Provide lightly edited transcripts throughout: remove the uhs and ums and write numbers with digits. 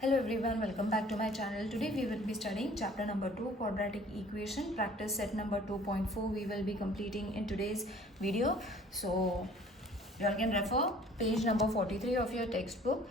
Hello everyone, welcome back to my channel. Today we will be studying chapter number 2, quadratic equation, practice set number 2.4. We will be completing in today's video. So you all can refer page number 43 of your textbook.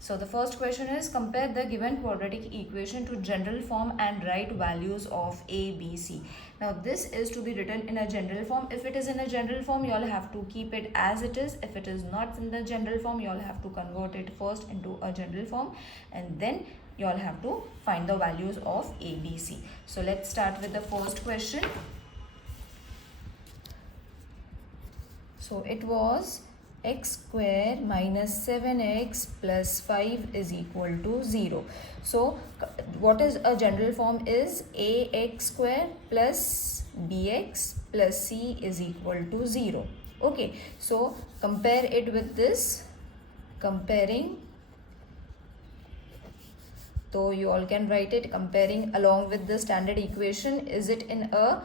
So the first question is, compare the given quadratic equation to general form and write values of a, b, c. Now this is to be written in a general form. If it is in a general form, you all have to keep it as it is. If it is not in the general form, you all have to convert it first into a general form, and then you all have to find the values of a, b, c. So let's start with the first question. So it was x square minus 7x plus 5 is equal to 0. So what is a general form is ax square plus bx plus c is equal to 0. Okay, so compare it with this, comparing. So you all can write it comparing along with the standard equation. Is it in a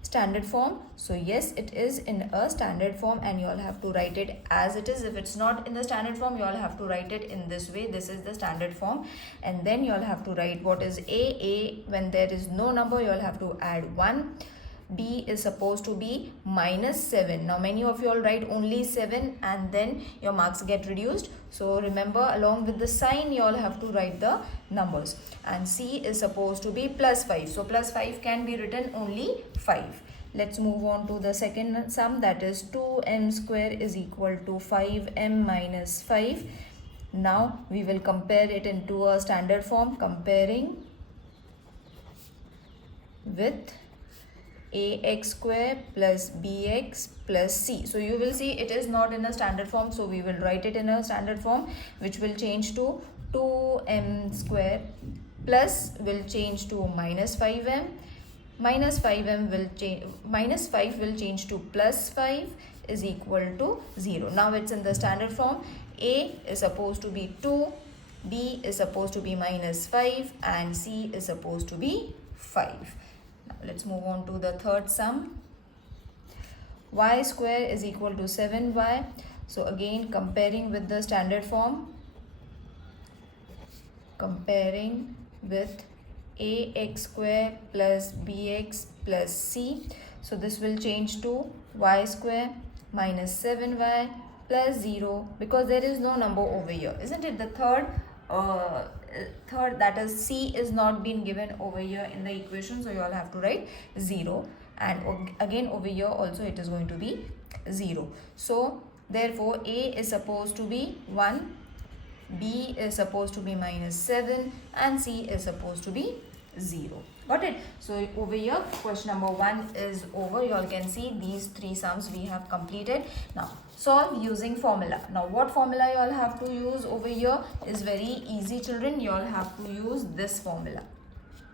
standard form? So yes, it is in a standard form, and you all have to write it as it is. If it's not in the standard form, you all have to write it in this way. This is the standard form, and then you all have to write what is a. When there is no number, you all have to add 1. B is supposed to be minus 7. Now many of you all write only 7 and then your marks get reduced. So remember, along with the sign, you all have to write the numbers. And C is supposed to be plus 5. So plus 5 can be written only 5. Let's move on to the second sum, that is 2m square is equal to 5m minus 5. Now we will compare it into a standard form, comparing with ax square plus bx plus c. So you will see it is not in a standard form, so we will write it in a standard form, which will change to 2m square plus will change to minus 5m, minus 5m will change, minus 5 will change to plus 5 is equal to 0. Now it's in the standard form. A is supposed to be 2, b is supposed to be minus 5, and c is supposed to be 5. Now let's move on to the third sum. Y square is equal to 7y. So again, comparing with the standard form, comparing with ax square plus bx plus c. So this will change to y square minus 7y plus 0, because there is no number over here, isn't it? The third, that is c, is not been given over here in the equation, so you all have to write 0, and again over here also it is going to be 0. So therefore a is supposed to be 1, b is supposed to be minus 7, and c is supposed to be 0. Got it? So over here question number 1 is over. You all can see these 3 sums we have completed. Now solve using formula. Now what formula you all have to use over here is very easy, children. You all have to use this formula,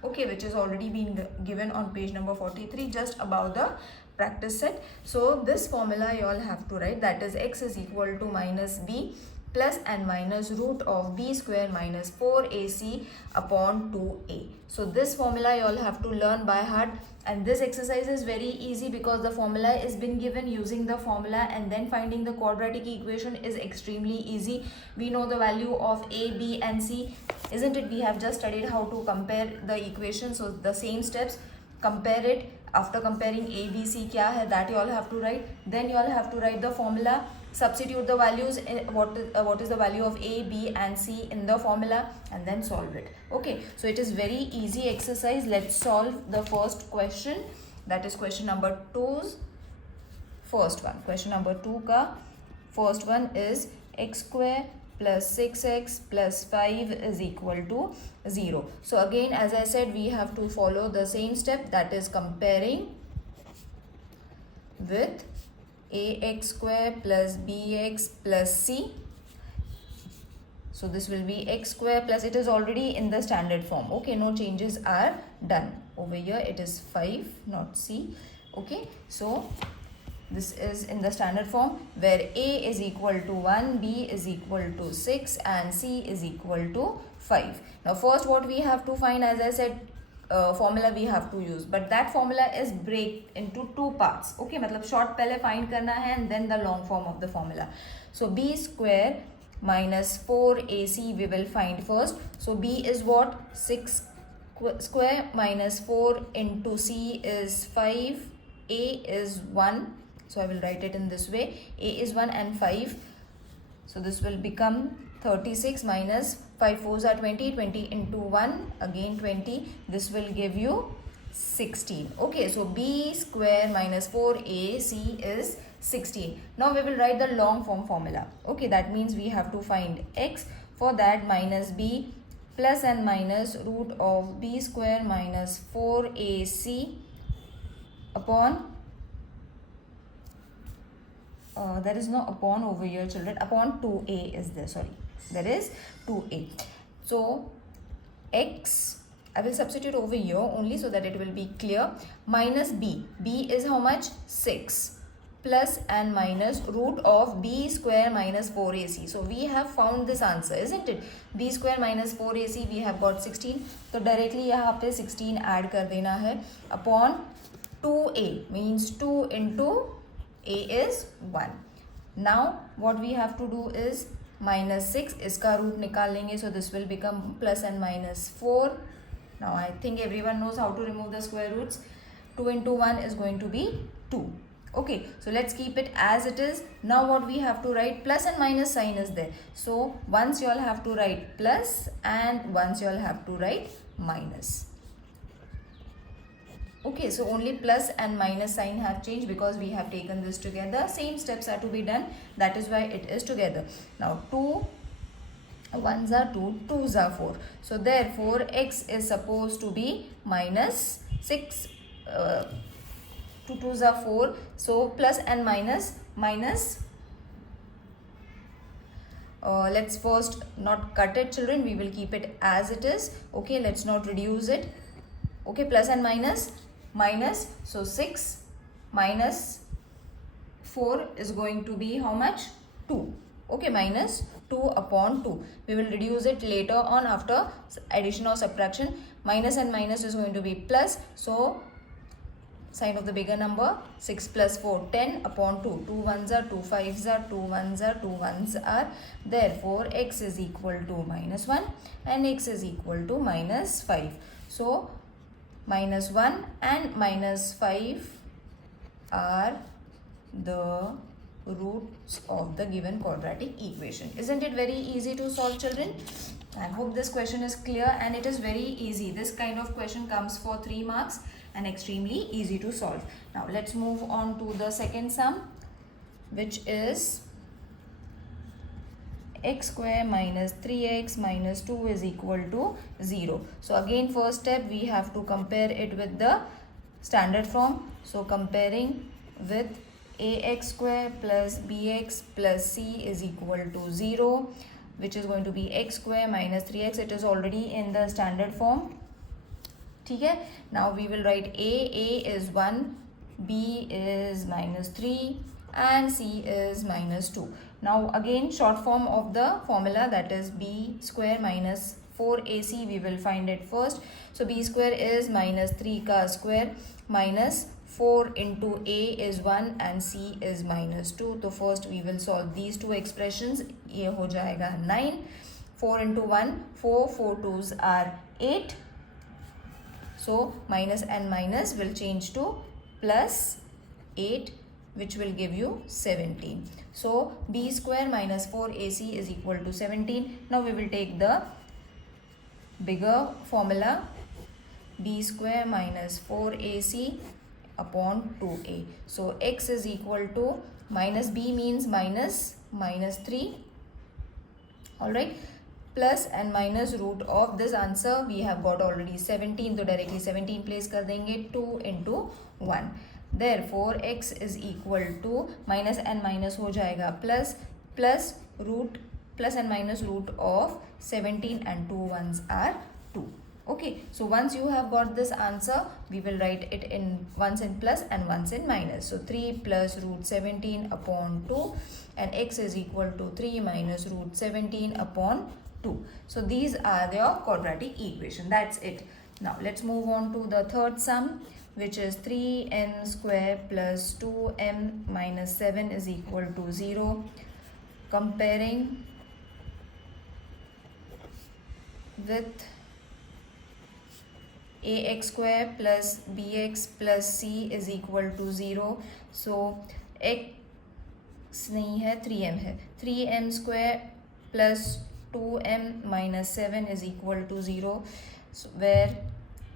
okay, which is already been given on page number 43, just above the practice set. So this formula you all have to write, that is x is equal to minus b plus and minus root of b square minus 4ac upon 2a. So this formula you all have to learn by heart, and this exercise is very easy because the formula is been given. Using the formula and then finding the quadratic equation is extremely easy. We know the value of a, b and c, isn't it? We have just studied how to compare the equation. So the same steps, compare it. After comparing a, b, c kya hai, that you all have to write. Then you all have to write the formula, substitute the values in what is the value of a, b and c in the formula, and then solve it. Okay, so it is very easy exercise. Let's solve the first question, that is question number 2's first one. Question number 2 ka first one is x square plus 6x plus 5 is equal to 0. So again, as I said, we have to follow the same step, that is comparing with ax square plus bx plus c. So this will be x square plus, it is already in the standard form, okay, no changes are done. Over here it is 5, not c, okay. So this is in the standard form, where a is equal to 1, b is equal to 6, and c is equal to 5. Now first what we have to find, as I said, formula we have to use, but that formula is break into 2 parts, okay. मतलब short पहले find करना है and then the long form of the formula. So b square minus 4ac we will find first. So b is what? 6 square minus 4 into c is 5, a is 1. So I will write it in this way. A is 1 and 5. So this will become 36 minus 5 4s are 20. 20 into 1 again 20. This will give you 16. Okay, so b square minus 4ac is 16. Now we will write the long form formula. Okay, that means we have to find x. For that, minus b plus and minus root of b square minus 4ac upon there is no upon over here, children. Upon 2a is there, sorry, there is 2a. So x, I will substitute over here only so that it will be clear. Minus b is how much? 6 plus and minus root of b square minus 4ac. So we have found this answer, isn't it? b square minus 4ac we have got 16. So directly यहाँ पे 16 add कर देना है upon 2a means 2 into a is 1. Now what we have to do is minus 6 इसका root निकाल लेंगे. So this will become plus and minus 4. Now I think everyone knows how to remove the square roots. 2 into 1 is going to be 2. Okay, so let's keep it as it is. Now what we have to write? Plus and minus sign is there. So once you all have to write plus and once you all have to write minus. Okay, so only plus and minus sign have changed because we have taken this together. Same steps are to be done. That is why it is together. Now 2 1s are 2, 2s are 4. So therefore x is supposed to be minus 6. 2 2s are 4. So plus and minus. Let's first not cut it, children. We will keep it as it is. Okay, let's not reduce it. Okay, plus and minus. So 6 minus 4 is going to be how much? 2. Okay, minus 2 upon 2. We will reduce it later on after addition or subtraction. Minus and minus is going to be plus. So sign of the bigger number. 6 plus 4, 10 upon 2. 2 1s are 2 5s are 2 1s are 2 1s are. Therefore x is equal to minus 1 and x is equal to minus 5. So minus 1 and minus 5 are the roots of the given quadratic equation. Isn't it very easy to solve, children? I hope this question is clear and it is very easy. This kind of question comes for 3 marks and extremely easy to solve. Now let's move on to the second sum, which is x square minus 3x minus 2 is equal to 0. So again, first step we have to compare it with the standard form. So comparing with ax square plus bx plus c is equal to 0, which is going to be x square minus 3x. It is already in the standard form. Okay? Now we will write a is 1, b is minus 3 and c is minus 2. Now again, short form of the formula, that is b square minus 4ac, we will find it first. So b square is minus 3 ka square minus 4 into a is 1 and c is minus 2. So first we will solve these two expressions. ये हो जाएगा 9. 4 into 1, 4, 4 2s are 8. So minus and minus will change to plus 8, which will give you 17. So b square minus 4ac is equal to 17. Now we will take the bigger formula, b square minus 4ac upon 2a. So x is equal to minus b means minus 3. Alright. Plus and minus root of this answer we have got already 17. So directly 17 place कर देंगे, 2 into 1. Therefore x is equal to minus and minus हो जाएगा plus and minus root of 17 and 2 1s are 2. Okay, so once you have got this answer, we will write it in once in plus and once in minus. So 3 plus root 17 upon 2 and x is equal to 3 minus root 17 upon 2. So these are their quadratic equation. That's it. Now let's move on to the third sum, which is 3n square plus 2m minus 7 is equal to 0. Comparing with ax square plus bx plus c is equal to 0. So x नहीं है 3m है 3m square plus 2m minus 7 is equal to 0. So where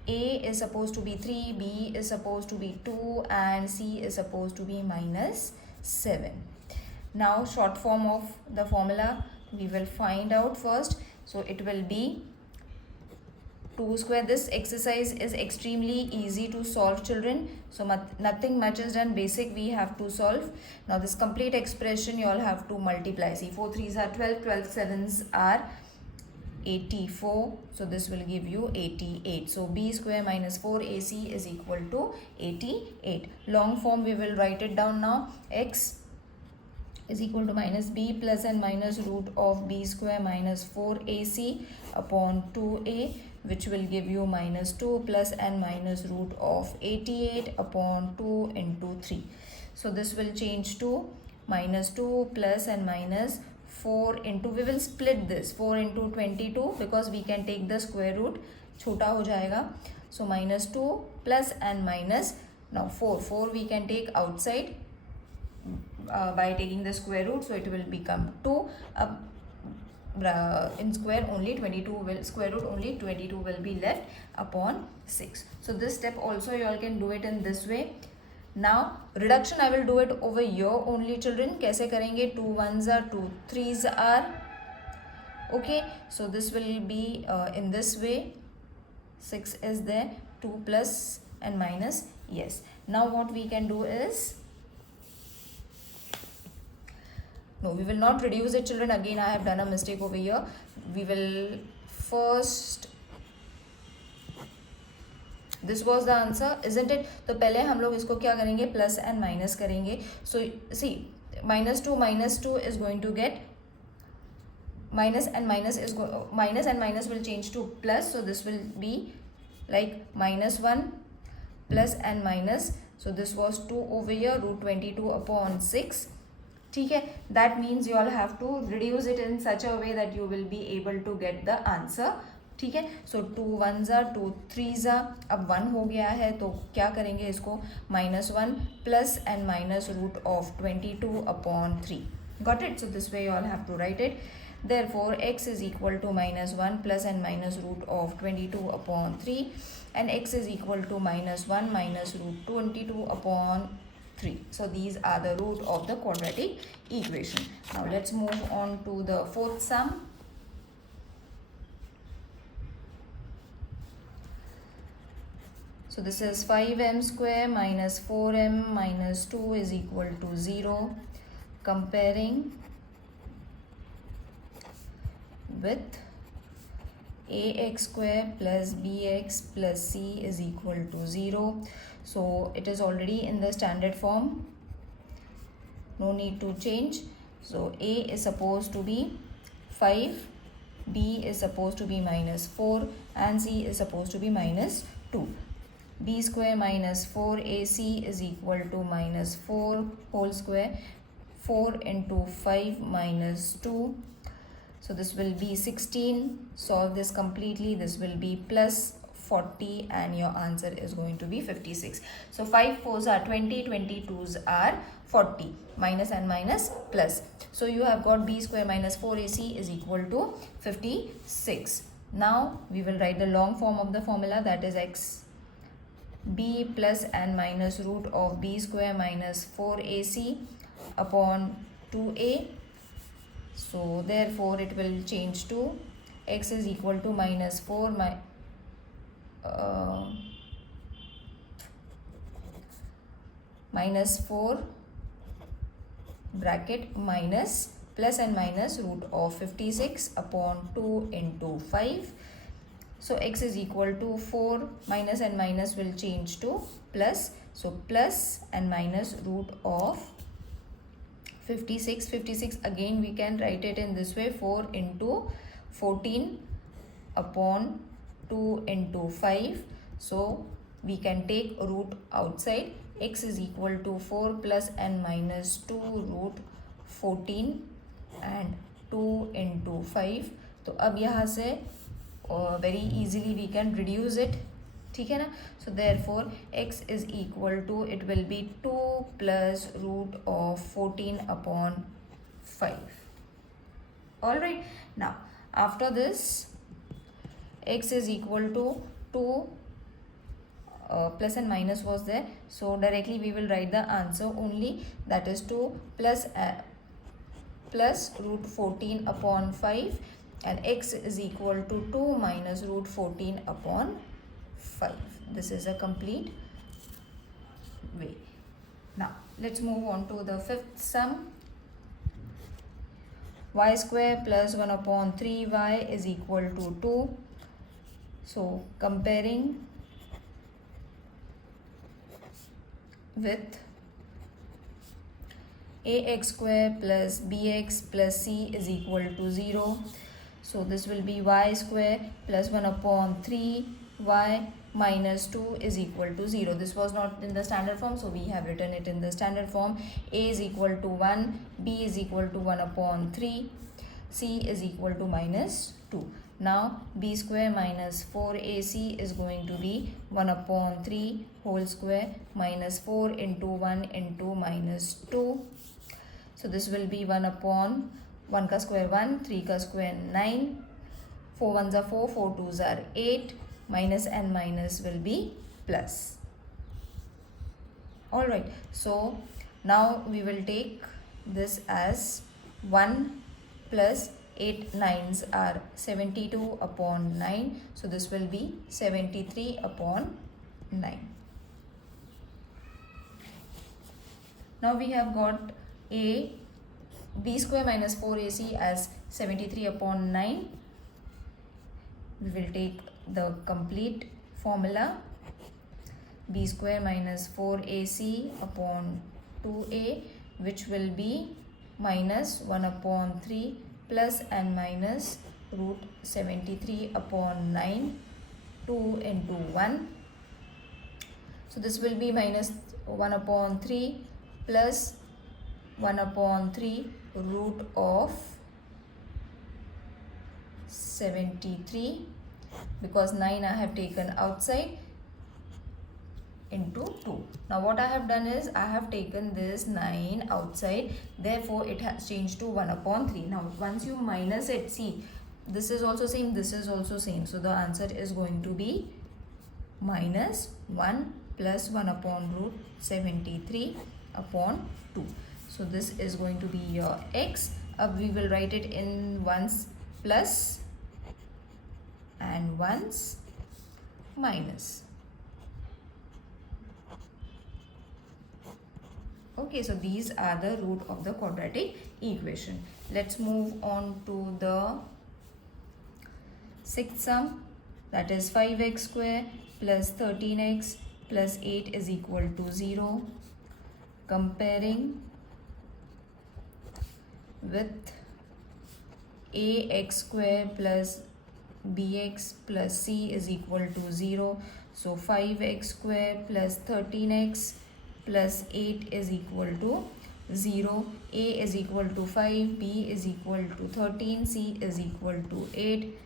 a is supposed to be 3, b is supposed to be 2 and c is supposed to be minus 7. Now short form of the formula we will find out first. So it will be 2 square. This exercise is extremely easy to solve, children. So nothing much is done. Basic we have to solve. Now this complete expression you all have to multiply. See, 4 3s are 12, 12 7s are 84. So this will give you 88. So b square minus 4ac is equal to 88. Long form we will write it down now. X is equal to minus b plus and minus root of b square minus 4ac upon 2a, which will give you minus 2 plus and minus root of 88 upon 2 into 3. So this will change to minus 2 plus and minus 4 into, we will split this 4 into 22 because we can take the square root, छोटा हो जाएगा. So minus 2 plus and minus, now 4 we can take outside by taking the square root, so it will become 2. In square only 22 will, square root only 22 will be left upon 6. So this step also you all can do it in this way. Now reduction I will do it over here only, children. कैसे करेंगे? 2 1s are 2 3s are, okay. So this will be in this way. 6 is there, 2 plus and minus, yes. Now what we can do is, no, we will not reduce it, children. Again I have done a mistake over here. We will first, this was the answer, isn't it? तो पहले हम लोग इसको क्या करेंगे? Plus and minus करेंगे. So see, minus 2 is going to get minus and minus is minus and minus will change to plus. So this will be like minus 1 plus and minus. So this was 2 over here, root 22 upon 6. ठीक है, that means you all have to reduce it in such a way that you will be able to get the answer. ठीक है, so 2 1s are 2 3s are, अब 1 हो गया है तो क्या करेंगे इसको? minus 1 plus and minus root of 22 upon 3. Got it? So this way you all have to write it. Therefore x is equal to minus 1 plus and minus root of 22 upon 3, and x is equal to minus 1 minus root 22 upon 3. So these are the root of the quadratic equation. Now let's move on to the fourth sum. So this is 5m square minus 4m minus 2 is equal to 0. Comparing with ax square plus bx plus c is equal to 0. So it is already in the standard form, no need to change. So a is supposed to be 5, b is supposed to be minus 4 and c is supposed to be minus 2. b square minus 4ac is equal to minus 4 whole square, 4 into 5 minus 2. So this will be 16. Solve this completely. This will be plus 40 and your answer is going to be 56. So 5 4s are 20, 22s are 40. Minus and minus plus. So you have got b square minus 4ac is equal to 56. Now we will write the long form of the formula, that is x b plus and minus root of b square minus 4ac upon 2a. So therefore it will change to x is equal to minus 4 minus 4 bracket minus plus and minus root of 56 upon 2 into 5. So x is equal to 4, minus and minus will change to plus. So plus and minus root of 56. 56 again we can write it in this way, 4 into 14 upon 2 into 5. So we can take root outside. X is equal to 4 plus and minus 2 root 14 and 2 into 5. तो अब यहाँ से very easily we can reduce it. ठीक है ना? So therefore x is equal to, it will be 2 plus root of 14 upon 5. Alright, now after this x is equal to 2, plus and minus was there, so directly we will write the answer only, that is 2 plus root 14 upon 5, and x is equal to 2 minus root 14 upon 5. This is a complete way. Now let's move on to the fifth sum. Y square plus 1 upon 3y is equal to 2. So comparing with ax square plus bx plus c is equal to 0. So this will be y square plus 1 upon 3y minus 2 is equal to 0. This was not in the standard form, so we have written it in the standard form. A is equal to 1, b is equal to 1 upon 3, c is equal to minus 2. Now b square minus 4ac is going to be 1 upon 3 whole square minus 4 into 1 into minus 2. So this will be 1 upon 1 ka square 1, 3 ka square 9, 4 ones are 4, 4 twos are 8, minus and minus will be plus. Alright, so now we will take this as 1 plus 8 nines are 72 upon 9. So this will be 73 upon 9. Now we have got b square minus 4ac as 73 upon 9. We will take the complete formula. B square minus 4ac upon 2a, which will be minus 1 upon 3 plus and minus root 73 upon 9, 2 into 1. So this will be minus 1 upon 3 plus 1 upon 3 root of 73, because 9 I have taken outside, into 2. Now what I have done is I have taken this 9 outside, therefore it has changed to 1 upon 3. Now once you minus it, see, this is also same, this is also same, so the answer is going to be minus 1 plus 1 upon root 73 upon 2. So this is going to be your x. We will write it in ones plus and ones minus. Okay, so these are the root of the quadratic equation. Let's move on to the sixth sum, that is 5x square plus 13x plus 8 is equal to 0. Comparing with ax square plus bx plus c is equal to 0. So 5x square plus 13x plus 8 is equal to 0. A is equal to 5, b is equal to 13, c is equal to 8.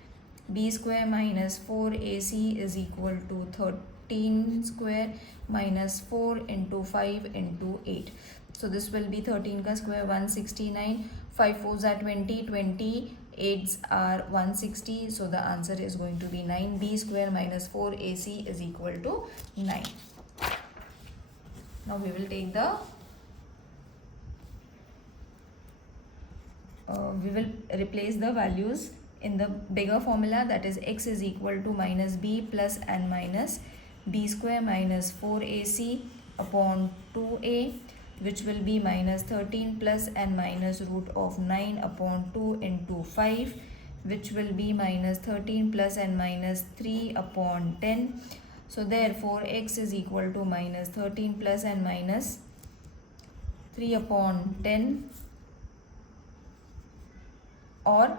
B square minus 4ac is equal to 13 square minus 4 into 5 into 8. So this will be 13 ka square 169, 5 4s are 20, 20 8s are 160. So the answer is going to be 9. B square minus 4ac is equal to 9. Now we will take the we will replace the values in the bigger formula, that is x is equal to minus b plus and minus b square minus 4ac upon 2a, which will be minus 13 plus and minus root of 9 upon 2 into 5, which will be minus 13 plus and minus 3 upon 10. So therefore x is equal to minus 13 plus and minus 3 upon 10, or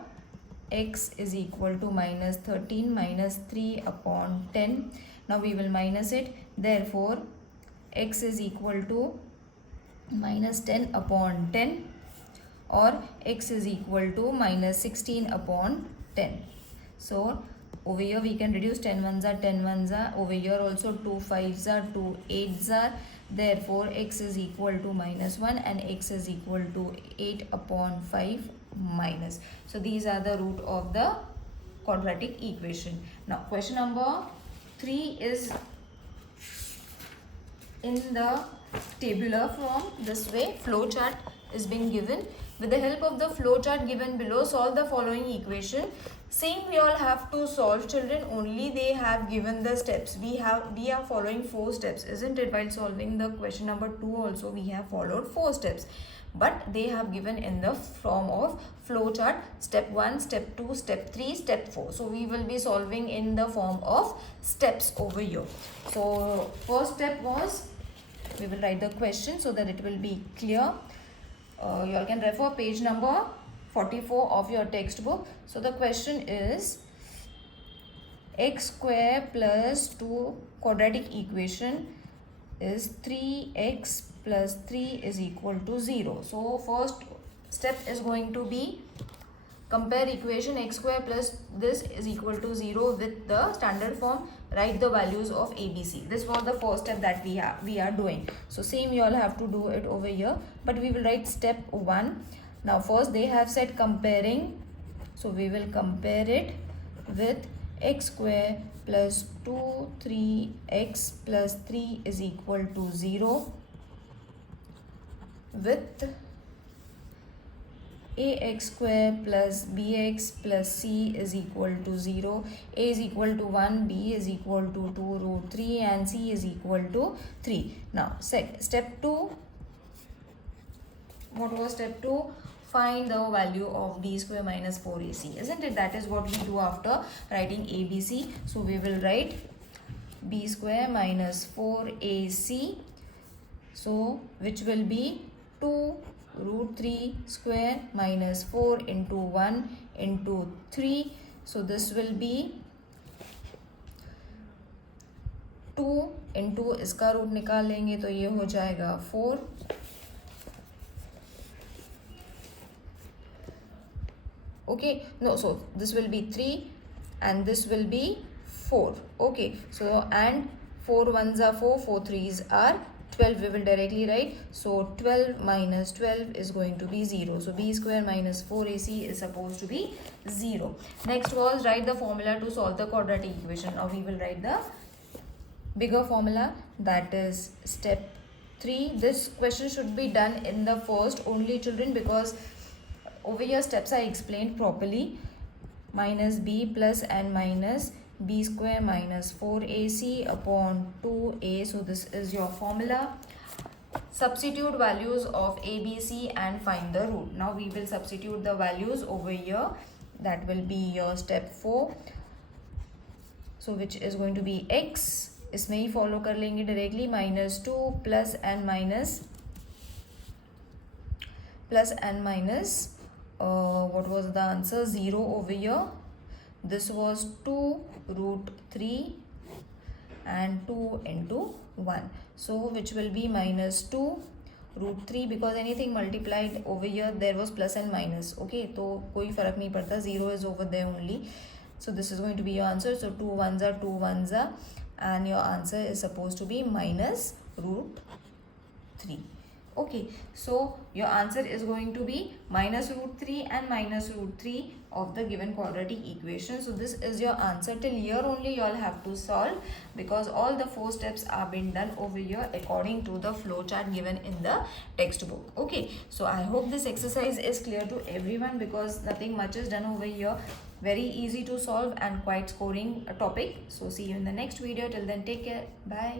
x is equal to minus 13 minus 3 upon 10. Now we will minus it, therefore x is equal to minus 10 upon 10, or x is equal to minus 16 upon 10. So Over here we can reduce 10 ones are 10 ones are. Over here also 2 fives are 2 eights are. Therefore x is equal to -1 and x is equal to 8 upon 5 minus. So these are the root of the quadratic equation. Now question number 3 is in the tabular form. This way flow chart is being given. With the help of the flow chart given below, solve the following equation. Same we all have to solve, children, only they have given the steps. We are following 4 steps, isn't it? While solving the question number 2 also we have followed 4 steps, but they have given in the form of flow chart. Step 1, step 2, step 3, step 4. So we will be solving in the form of steps over here. So first step was, we will write the question so that it will be clear. You all can refer page number 44 of your textbook. So the question is x square plus 2 quadratic equation is 3x plus 3 is equal to 0. So first step is going to be compare equation x square plus this is equal to 0 with the standard form. Write the values of ABC. This was the first step that we are doing. So same you all have to do it over here, but we will write step 1. Now first they have said comparing, so we will compare it with x square plus 2 3x plus 3 is equal to 0 with ax square plus bx plus c is equal to 0. A is equal to 1, b is equal to 2 root 3 and c is equal to 3. Now step 2, what was step 2? Find the value of b square minus 4ac, isn't it? That is what we do after writing ABC. So we will write b square minus 4ac, so which will be 2 root 3 square minus 4 into 1 into 3. So this will be 2 into इसका root निकाल लेंगे तो ये हो जाएगा 4. Okay, no, so this will be 3 and this will be 4. Okay, so and 4 ones are 4, 4 threes are 12. We will directly write, so 12 minus 12 is going to be 0. So b square minus 4ac is supposed to be 0. Next was write the formula to solve the quadratic equation. Now we will write the bigger formula, that is step 3. This question should be done in the first only, children, because over here steps are explained properly. Minus b plus and minus b square minus 4ac upon 2a. So this is your formula. Substitute values of a, b, c and find the root. Now we will substitute the values over here. That will be your step 4. So which is going to be x. इसमें ही follow कर लेंगे directly. Minus 2 plus and minus what was the answer? 0 over here. This was 2 root 3 and 2 into 1. So which will be minus 2 root 3, because anything multiplied over here there was plus and minus. Okay, so कोई फर्क नहीं पड़ता, 0 is over there only. So this is going to be your answer. So 2 ones are 2 ones are, and your answer is supposed to be minus root 3. Okay, so your answer is going to be minus root 3 and minus root 3 of the given quadratic equation. So this is your answer. Till here only you all have to solve, because all the 4 steps are being done over here according to the flow chart given in the textbook. Okay, so I hope this exercise is clear to everyone, because nothing much is done over here. Very easy to solve and quite scoring a topic. So see you in the next video. Till then, take care. Bye.